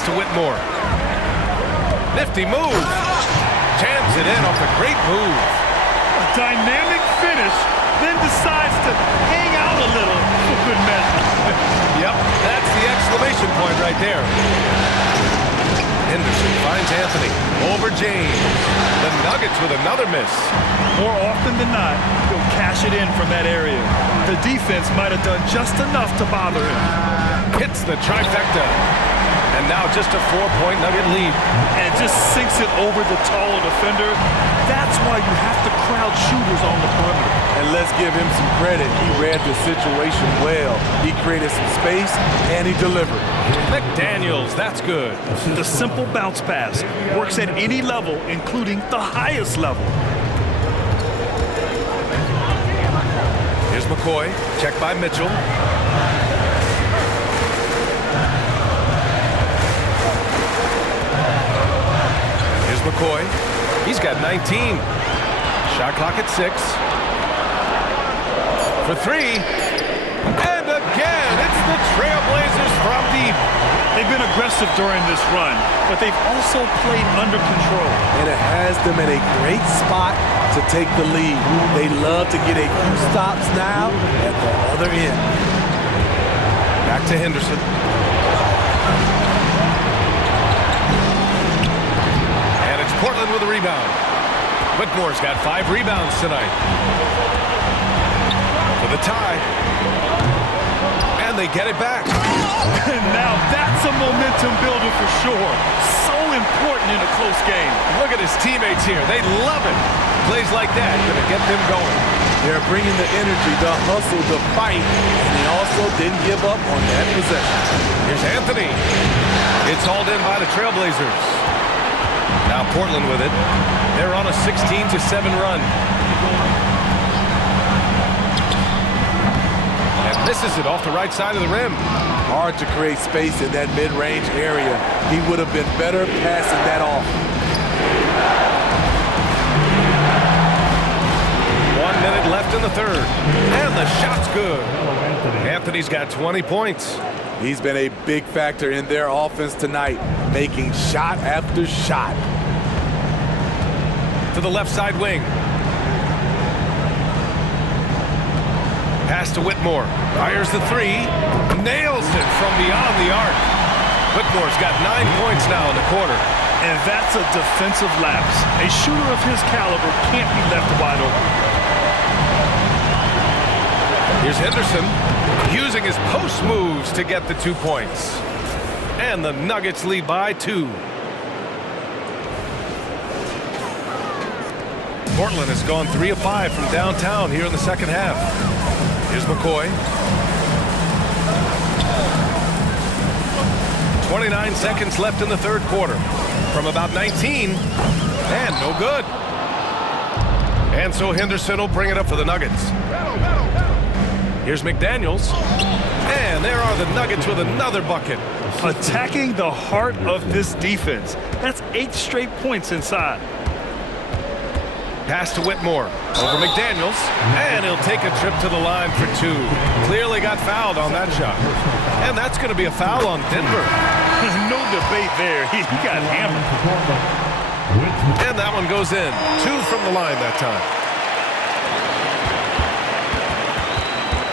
Pass to Whitmore. Nifty move. Jams it in off a great move. A dynamic finish, then decides to hang out a little for good measure. Yep, that's the exclamation point right there. Henderson finds Anthony over James. The Nuggets with another miss. More often than not, he'll cash it in from that area. The defense might have done just enough to bother him. Hits the trifecta. And now just a 4-point Nugget lead. And just sinks it over the taller defender. That's why you have to crowd shooters on the perimeter. And let's give him some credit. He read the situation well. He created some space, and he delivered. McDaniels, that's good. The simple bounce pass works at any level, including the highest level. Here's McCoy, checked by Mitchell. Here's McCoy. He's got 19. Shot clock at 6. For 3. And again, it's the Trailblazers from deep. They've been aggressive during this run, but they've also played under control. And it has them in a great spot to take the lead. They love to get a few stops now at the other end. Back to Henderson. And it's Portland with a rebound. Whitmore's got 5 rebounds tonight. For the tie. And they get it back. And now that's a momentum builder for sure. So important in a close game. Look at his teammates here. They love it. Plays like that gonna get them going. They're bringing the energy, the hustle, the fight, and they also didn't give up on that possession. Here's Anthony. It's hauled in by the Trailblazers. Now Portland with it. They're on a 16-7 run. And misses it off the right side of the rim. Hard to create space in that mid-range area. He would have been better passing that off. 1 minute left in the third. And the shot's good. Anthony's got 20 points. He's been a big factor in their offense tonight, making shot after shot. To the left side wing. Pass to Whitmore. Fires the 3. Nails it from beyond the arc. Whitmore's got 9 points now in the quarter. And that's a defensive lapse. A shooter of his caliber can't be left wide open. Here's Henderson using his post moves to get the 2 points. And the Nuggets lead by 2. Portland has gone 3 of 5 from downtown here in the second half. Here's McCoy. 29 seconds left in the third quarter. From about 19. And no good. And so Henderson will bring it up for the Nuggets. Here's McDaniels. And there are the Nuggets with another bucket. Attacking the heart of this defense. That's 8 straight points inside. Pass to Whitmore. Over McDaniels. And he'll take a trip to the line for 2. Clearly got fouled on that shot. And that's going to be a foul on Denver. No debate there. He got hammered. And that one goes in. 2 from the line that time.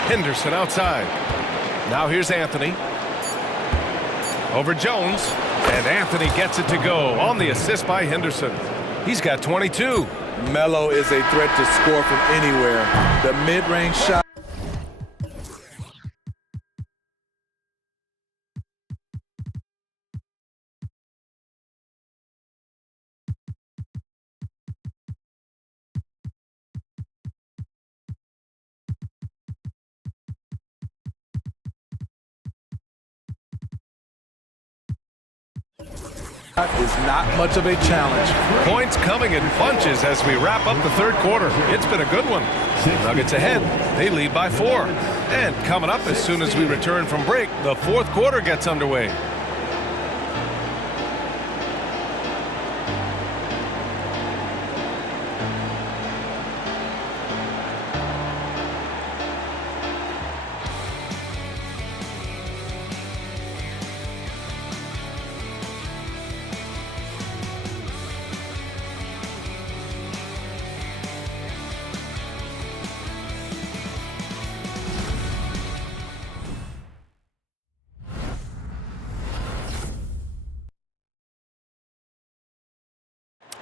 Henderson outside. Now here's Anthony. Over Jones. And Anthony gets it to go on the assist by Henderson. He's got 22. Melo is a threat to score from anywhere. The mid-range shot. Is not much of a challenge. Points coming in bunches as we wrap up the third quarter. It's been a good one. Nuggets ahead. They lead by 4. And coming up as soon as we return from break, the fourth quarter gets underway.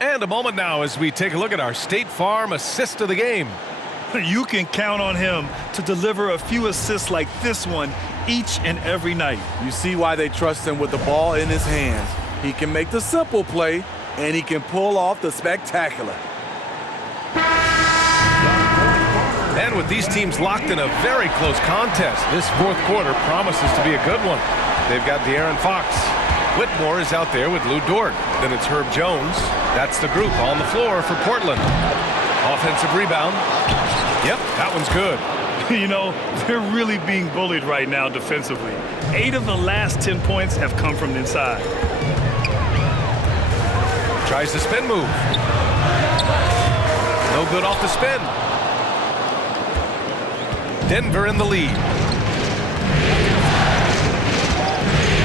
And a moment now as we take a look at our State Farm assist of the game. You can count on him to deliver a few assists like this one each and every night. You see why they trust him with the ball in his hands. He can make the simple play, and he can pull off the spectacular. And with these teams locked in a very close contest, this fourth quarter promises to be a good one. They've got De'Aaron Fox. Whitmore is out there with Lou Dort. Then it's Herb Jones. That's the group on the floor for Portland. Offensive rebound. Yep, that one's good. You know, they're really being bullied right now defensively. 8 of the last 10 points have come from inside. Tries the spin move. No good off the spin. Denver in the lead.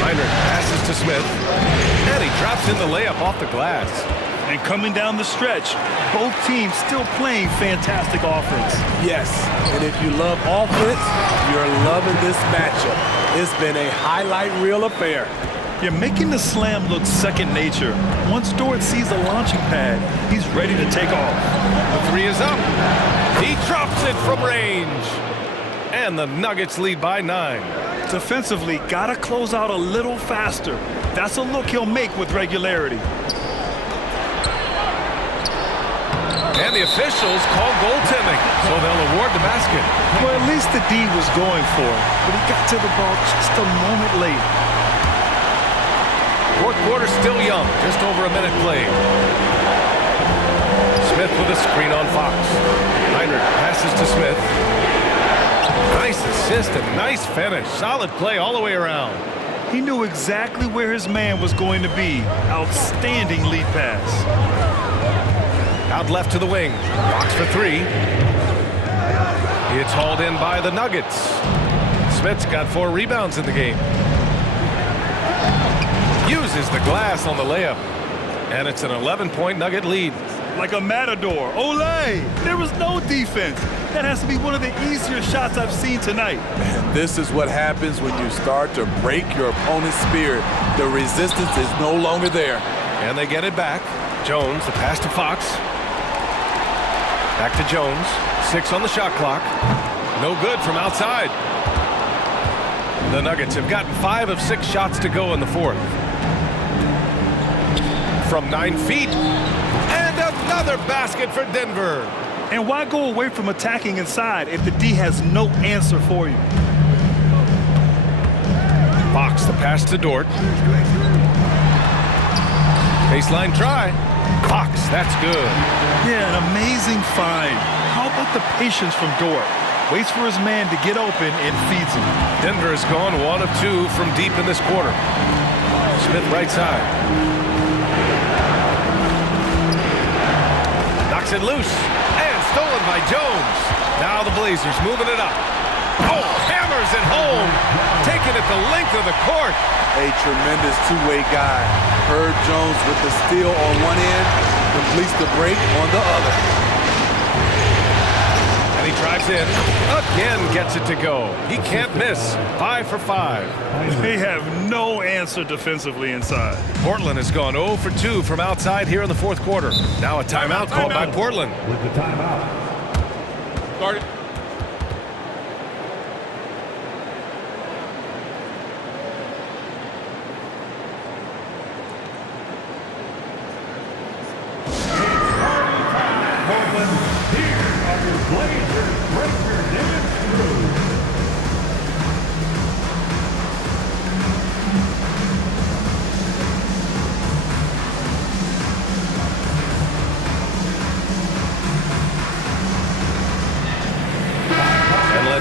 Heinrich passes to Smith. And he drops in the layup off the glass. And coming down the stretch, both teams still playing fantastic offense. Yes, and if you love offense, you're loving this matchup. It's been a highlight reel affair. You're making the slam look second nature. Once Dort sees the launching pad, he's ready to take off. The three is up. He drops it from range. And the Nuggets lead by 9. Defensively, gotta close out a little faster. That's a look he'll make with regularity. And the officials call goaltending, so they'll award the basket. Well, at least the D was going for it, but he got to the ball just a moment late. Fourth quarter still young, just over a minute played. Smith with a screen on Fox. Heinrich passes to Smith. Nice assist and nice finish. Solid play all the way around. He knew exactly where his man was going to be. Outstanding lead pass. Out left to the wing. Fox for 3. It's hauled in by the Nuggets. Smith's got 4 rebounds in the game. Uses the glass on the layup. And it's an 11-point Nugget lead. Like a matador. Olay! There was no defense. That has to be one of the easier shots I've seen tonight. And this is what happens when you start to break your opponent's spirit. The resistance is no longer there. And they get it back. Jones, the pass to Fox. Back to Jones. 6 on the shot clock. No good from outside. The Nuggets have gotten 5 of 6 shots to go in the fourth. From 9 feet. And another basket for Denver. And why go away from attacking inside if the D has no answer for you? Fox, the pass to Dort. Baseline try. Fox, that's good. Yeah, an amazing find. How about the patience from Dort? Waits for his man to get open and feeds him. Denver has gone 1 of 2 from deep in this quarter. Smith right side. Knocks it loose. And stolen by Jones. Now the Blazers moving it up. Oh, hammers it home. Taking it the length of the court. A tremendous two-way guy. Herb Jones with the steal on one end, completes the break on the other. And he drives in. Again gets it to go. He can't miss. 5 for 5. They have no answer defensively inside. Portland has gone 0 for 2 from outside here in the fourth quarter. Now a timeout called by Portland. With the timeout. Started.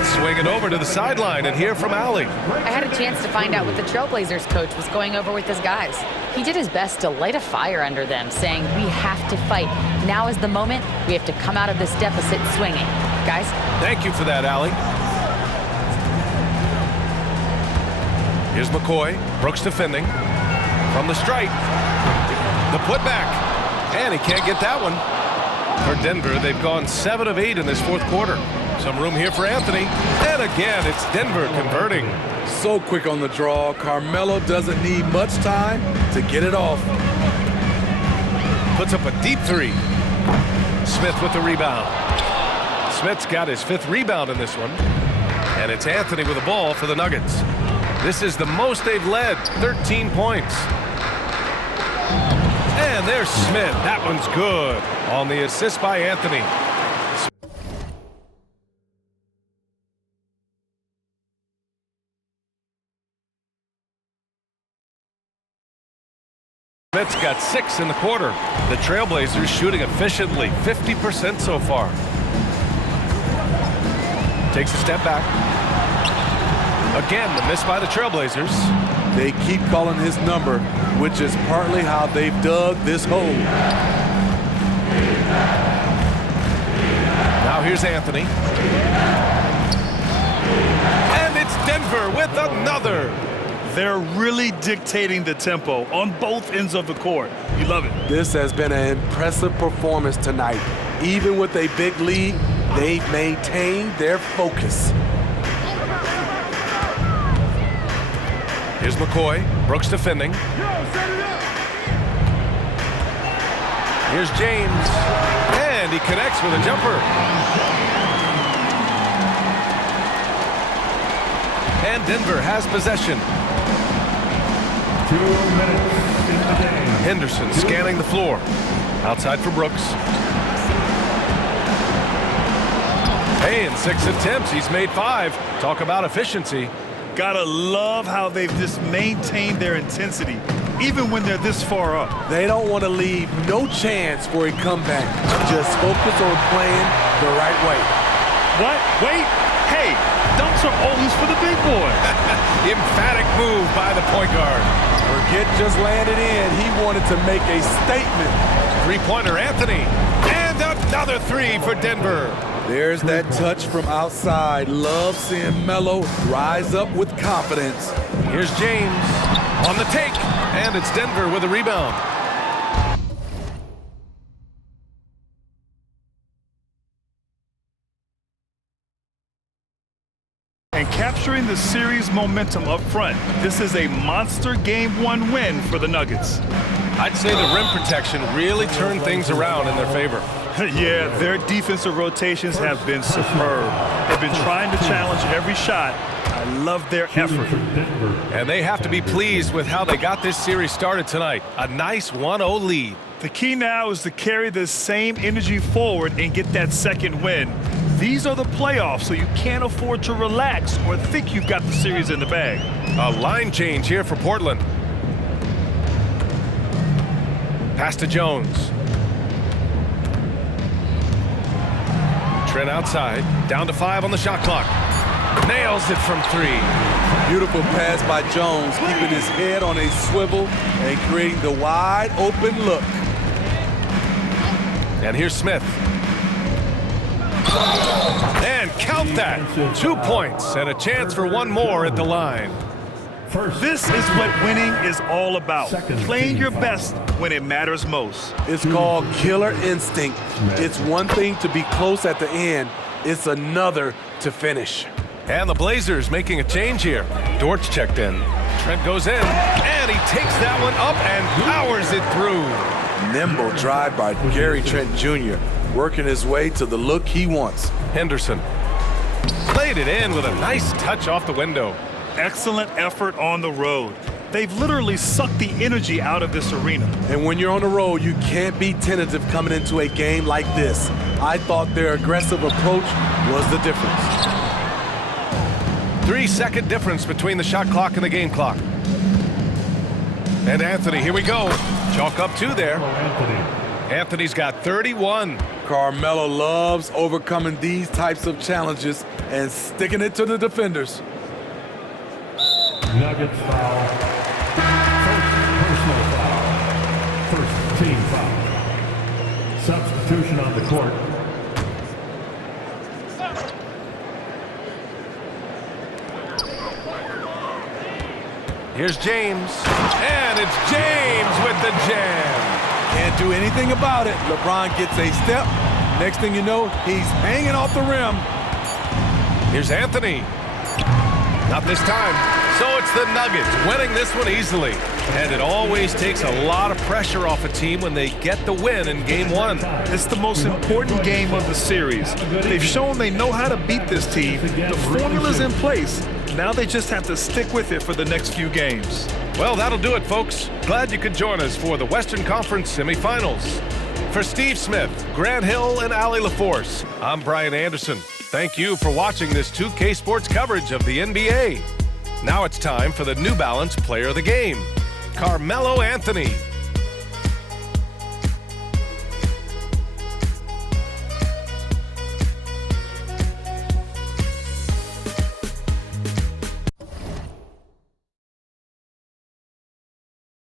Swing it over to the sideline and hear from Allie. I had a chance to find out what the Trailblazers coach was going over with his guys. He did his best to light a fire under them, saying we have to fight. Now is the moment. We have to come out of this deficit swinging. Guys? Thank you for that, Allie. Here's McCoy. Brooks defending. From the stripe. The putback. And he can't get that one. For Denver, they've gone 7 of 8 in this fourth quarter. Some room here for Anthony. And again, it's Denver converting. So quick on the draw. Carmelo doesn't need much time to get it off. puts up a deep three. Smith with the rebound. Smith's got his 5th rebound in this one. And it's Anthony with the ball for the Nuggets. This is the most they've led, 13 points. And there's Smith. That one's good on the assist by Anthony. Smith's got 6 in the quarter. The Trailblazers shooting efficiently, 50% so far. Takes a step back. Again, the miss by the Trailblazers. They keep calling his number, which is partly how they've dug this hole. Now here's Anthony. And it's Denver with another. They're really dictating the tempo on both ends of the court. You love it. This has been an impressive performance tonight. Even with a big lead, they've maintained their focus. Here's McCoy. Brooks defending. Here's James. And he connects with a jumper. And Denver has possession. 2 minutes in the game. Henderson scanning the floor. Outside for Brooks. Hey, in 6 attempts, he's made 5. Talk about efficiency. Gotta love how they've just maintained their intensity, even when they're this far up. They don't want to leave no chance for a comeback. Just focus on playing the right way. What? Wait. Hey, dunks are always for the big boy. Emphatic move by the point guard. Forget just landed in. He wanted to make a statement. 3-pointer Anthony. And another 3 for Denver. There's that touch from outside. Love seeing Melo rise up with confidence. Here's James on the take. And it's Denver with a rebound. And capturing the series momentum up front. This is a monster Game 1 win for the Nuggets. I'd say the rim protection really turned things around in their favor. Yeah, their defensive rotations have been superb. They've been trying to challenge every shot. I love their effort. And they have to be pleased with how they got this series started tonight. A nice 1-0 lead. The key now is to carry this same energy forward and get that second win. These are the playoffs, so you can't afford to relax or think you've got the series in the bag. A line change here for Portland. Pass to Jones. Trent outside, down to 5 on the shot clock. Nails it from 3. Beautiful pass by Jones, keeping his head on a swivel and creating the wide open look. And here's Smith. And count that. 2 points and a chance for one more at the line. This is what winning is all about. Playing your best when it matters most. It's called killer instinct. It's one thing to be close at the end. It's another to finish. And the Blazers making a change here. Dortch checked in. Trent goes in, and he takes that one up and powers it through. Nimble drive by Gary Trent Jr., working his way to the look he wants. Henderson played it in with a nice touch off the window. Excellent effort on the road. They've literally sucked the energy out of this arena. And when you're on the road, you can't be tentative coming into a game like this. I thought their aggressive approach was the difference. 3-second difference between the shot clock and the game clock. And Anthony, here we go. Chalk up 2 there. Anthony's got 31. Carmelo loves overcoming these types of challenges and sticking it to the defenders. Nuggets foul. First personal foul. First team foul. Substitution on the court. Here's James. And it's James with the jam. Can't do anything about it. LeBron gets a step. Next thing you know, he's hanging off the rim. Here's Anthony. Not this time. So it's the Nuggets winning this one easily. And it always takes a lot of pressure off a team when they get the win in Game 1. It's the most important game of the series. They've shown they know how to beat this team. The formula's in place. Now they just have to stick with it for the next few games. Well, that'll do it, folks. Glad you could join us for the Western Conference semifinals. For Steve Smith, Grant Hill, and Allie LaForce, I'm Brian Anderson. Thank you for watching this 2K Sports coverage of the NBA. Now it's time for the New Balance Player of the Game, Carmelo Anthony.